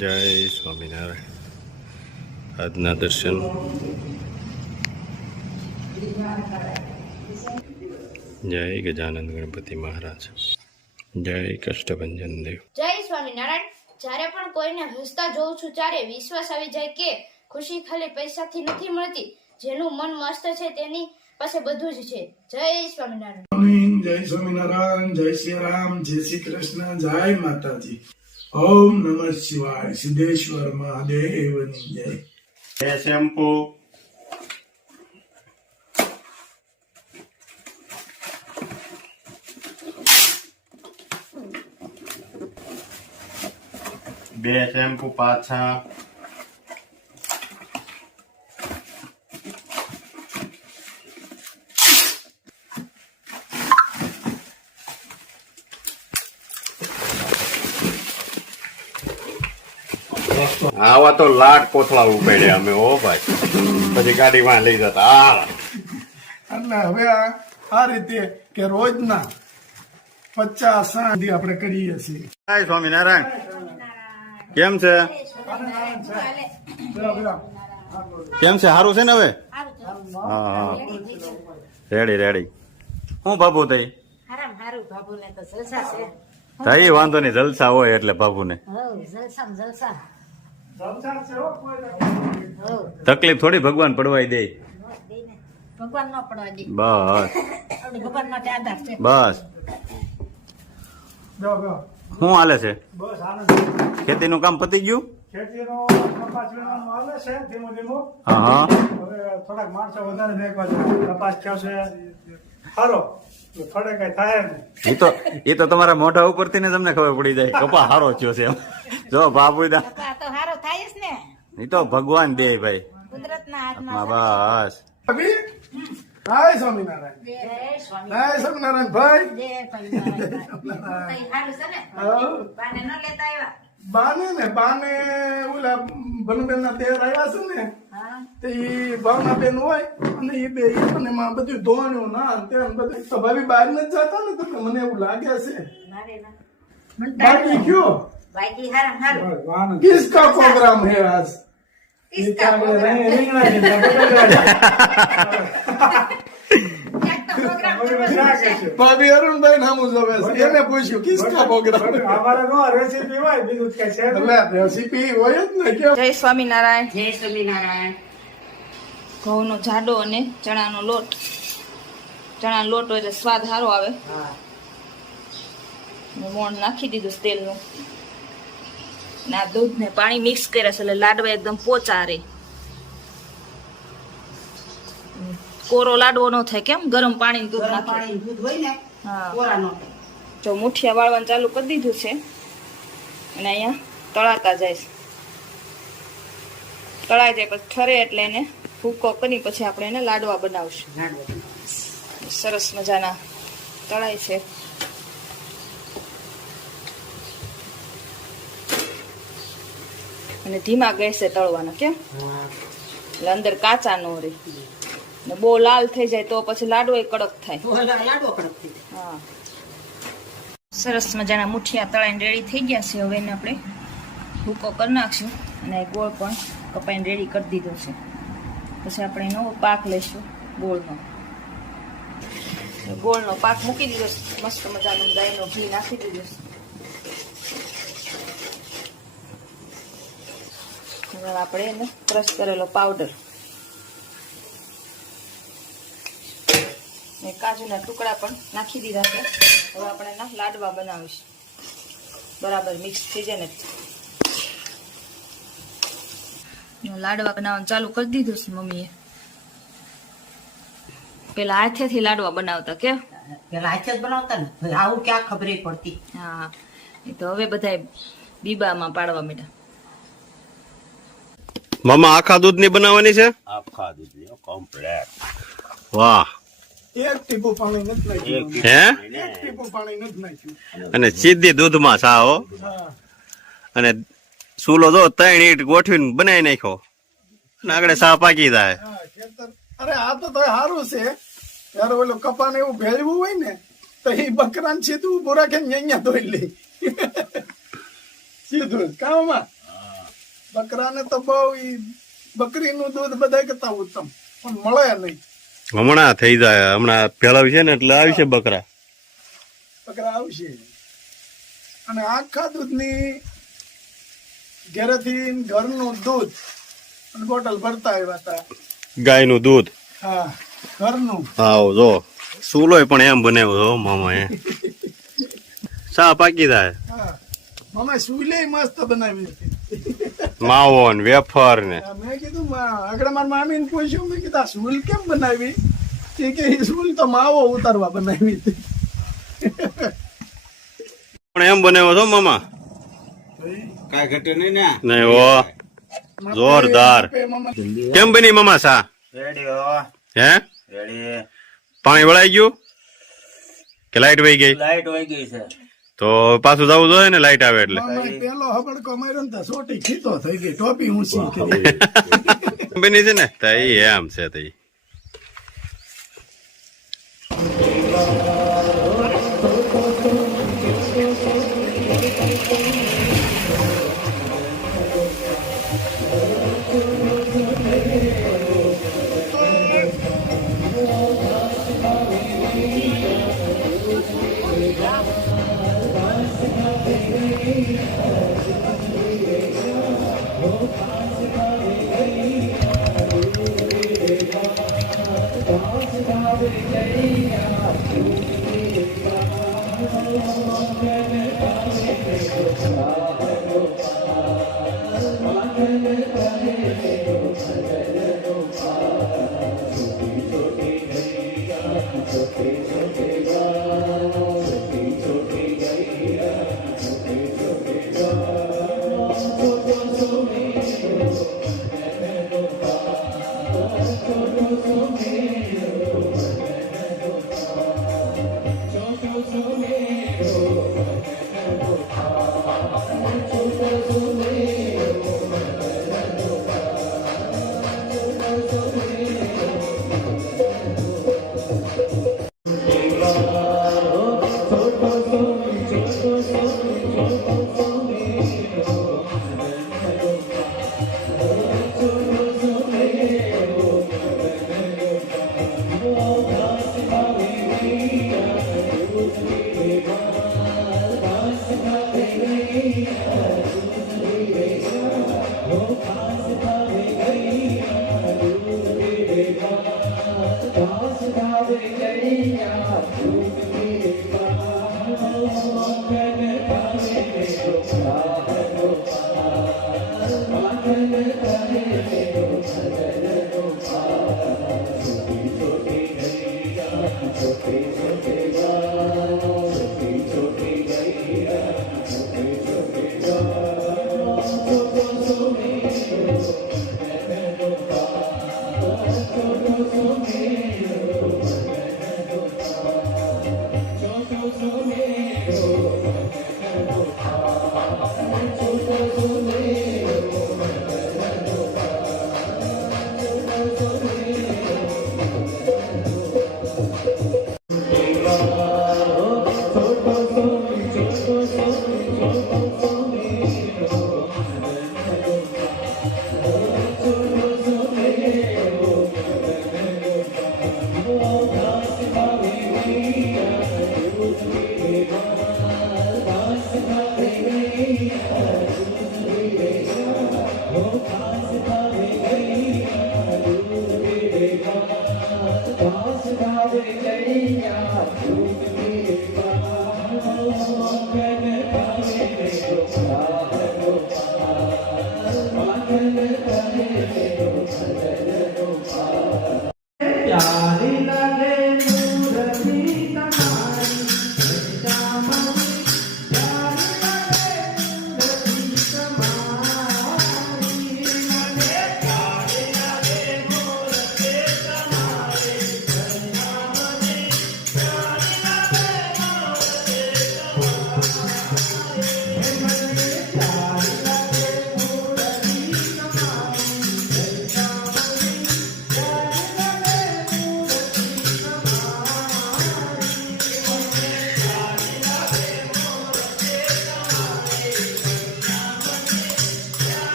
જય સ્વામિનારાયણ. આજના દર્શન જય ગજાનંદ ગણપતિ મહારાજ, જય કષ્ટભંજન દેવ. જય સ્વામિનારાયણ. જ્યારે પણ કોઈને હસતા જોઉં છું ત્યારે વિશ્વાસ આવી જાય કે ખુશી ખાલી પૈસાથી નથી મળતી. જેનું મન મસ્ત છે તેની પાસે બધું જ છે. જય સ્વામિનારાયણ. જય સ્વામિનારાયણ, જય શ્રી રામ, જય શ્રી કૃષ્ણ, જય માતાજી. ઓમ નમઃ શિવાય. સિદ્ધેશ્વર મહાદેવની જય. બે શેમ્પુ, બે શેમ્પુ પાછા, આવા તો લાટ કોથળા ઉપાડ્યા અમે. ઓ ભાઈ, પછી ગાડીમાં લઈ જતા. એટલે હવે આ રીતે કે રોજના 50 સાંધી આપણે કરીએ છીએ. જય સ્વામિનારાયણ. કેમ છે? કેમ છે? સારું છે ને હવે? હા હા, રેડી રેડી. હું બાબુ થઈ તઈ વાંધો નહીં, જલસા હોય એટલે બાબુ ને તકલીફ થોડી ભગવાન પડવાઈ દે. ભગવાન ન પડવા દે. બસ ભગવાન માટે આધાર છે. બસ. શું હાલે છે? બસ આનંદ. ખેતીનું કામ પતી ગયું? ખેતીનો કપાસ વીણવાનું હાલે છે ધીમું ધીમું. હા હા. હવે થોડાક માણસો વધારે દેખવા છે. કપાસ થયો છે સારો, થોડે કઈ થાય ને. એ તો તમારા મોઢા ઉપરથી ને તમને ખબર પડી જાય કપા હારો થયો છે એમ. જો બાબુ દા, તો સારો થાય જ ને. એ તો ભગવાન દે ભાઈ. કુદરતના હાથમાં. બસ. અભી જય સ્વામિનારાયણ. જય જય સ્વામિનારાયણ ભાઈ. બાને ન લેતા આવ્યા. બાને ઓલા બનુબેન ના તેર આવ્યા છે ને, તે ઈ ભાવના બેન હોય અને એ બે અને એમાં બધું ધોવાનું ના તે બધું. તો ભાભી બહાર નથી જતા ને, તો મને એવું લાગે છે. બાકી કયો બાકી હારામ હારું. કિસકા પ્રોગ્રામ है आज? કિસકા ભાભી અરુણભાઈ નામું જોવે છે, એને પૂછ્યું કિસકા પ્રોગ્રામ. અમારે નો રેસીપી હોય, બીજું કઈ છે એટલે રેસીપી હોય જ ને. કેમ? જય સ્વામિનારાયણ. જય સ્વામિનારાયણ. ઘઉંનો જાડો અને ચણાનો લોટ. ચણાનો લોટ હોય એટલે સ્વાદ સારો આવે. મોણ નાખી દીધું તેલનું. ના દૂધ ને પાણી મિક્સ કર્યા છે એટલે લાડવા એકદમ પોચા રે. કોરો લાડવો નો થાય. કેમ? ગરમ પાણી દૂધ ગરમ નાખી. પાણી દૂધ હોય ને હા, કોરાનો. જો મુઠિયા વાળવાનું ચાલુ કરી દીધું છે અને અહીંયા તળાતા જાય છે. તળાઈ જાય પછી ઠરે એટલે એને ભૂકો કરી પછી આપણે એને લાડવા બનાવશું. લાડવો. સરસ મજાના તળાય છે. અને ધીમા ગેસે તળવાના. કેમ? હા. એટલે અંદર કાચા નો રહે. ને બહુ લાલ થઈ જાય તો પછી લાડવો કડક થાય. તો લાડવો કડક થઈ જાય. હા, સરસ મજાના મુઠિયા તળાઈને રેડી થઈ ગયા છે. હવે એને આપણે ભૂકો કરી નાખશું અને ગોળ પણ કપાઈને રેડી કરી દીધો છે. પછી આપણે એનો પાક લઈશું ગોળનો. ગોળનો પાક મૂકી દીધો છે. મસ્ત મજાનું ગાયનો ઘી નાખી દીધું છે. હવે આપણે એને ક્રશ કરેલો પાવડર ને કાજુના ટુકડા પણ નાખી દીધા છે. હવે આપણે એના લાડવા બનાવીશું. બરાબર મિક્સ થઈ જાય ને લાડવા બનાવવાનું ચાલુ કરી દીધું છે મમ્મીએ. પેલા હાથેથી લાડવા બનાવતા. કે પેલા હાથે જ બનાવતા ને, ભાઈ આવું ક્યાં ખબર પડતી. હા, એ તો હવે બધા બીબામાં પાડવા માંડ્યા. મામા આખા દૂધ ની બનાવવાની છે? આખા દૂધની કમ્પ્લેટ. વાહ. એક ટીપું પાણી નથી નાખ્યું. હે? એક ટીપું પાણી નથી નાખ્યું. અને સીધી દૂધમાં સાહો. હા, અને ચૂલો જો 3 ઈંટ ગોઠવીને બનાવી નાખ્યો અને આગળ સા પાકી જાય. હા, ખેતર. અરે આ તો સારું છે. ત્યારે ઓલું કપાને એવું ભેળવું હોય ને તો એ બકરા ને સીધું ઉભું રાખે ને અહીંયા ધોઈ લે સીધું કામમાં. બકરાને તો બહુ ઈ બકરીનું દૂધ બધા કરતા ઉત્તમ પણ મળે નહીં. હમણાં થઈ જાય, હમણાં ફેલાવી છે ને એટલે આવશે બકરા. બકરા આવશે અને આખા દૂધની ઘરેથી ઘરનું દૂધ અને બોટલ ભરતા આવ્યા હતા. ગાયનું દૂધ. હા, ઘરનું. આવો જો સુલોય પણ એમ બનાવ્યો છો મામા એ. શા પાકી જાય. હા, મામા સુલે મસ્ત બનાવી હતી. માવો ને વેફર ને. મેં કીધું આગળ મારા મામીને પૂછ્યું, મેં કીધું આ સૂલ કેમ બનાવી? એ કે ઈ સૂલ તો માવો ઉતારવા બનાવી હતી. પણ એમ બનાવ્યો છો મામા. કાંઈ ઘટે નહીં ને નહીં ઓ જોરદાર. મામા કેમ બની મામા શા? રેડી હો હે રેડી પાણી વળાઈ ગયું કે લાઈટ વહી ગઈ? લાઈટ વહી ગઈ છે તો પાછું જવું જોઈએ ને લાઈટ આવે એટલે. પેલો હબડકો માર્યો ને તો સોટી ખીતો થઈ ગઈ, ટોપી ઊંચી કરી. બની છે ને તો ઈ એમ છે તો ઈ.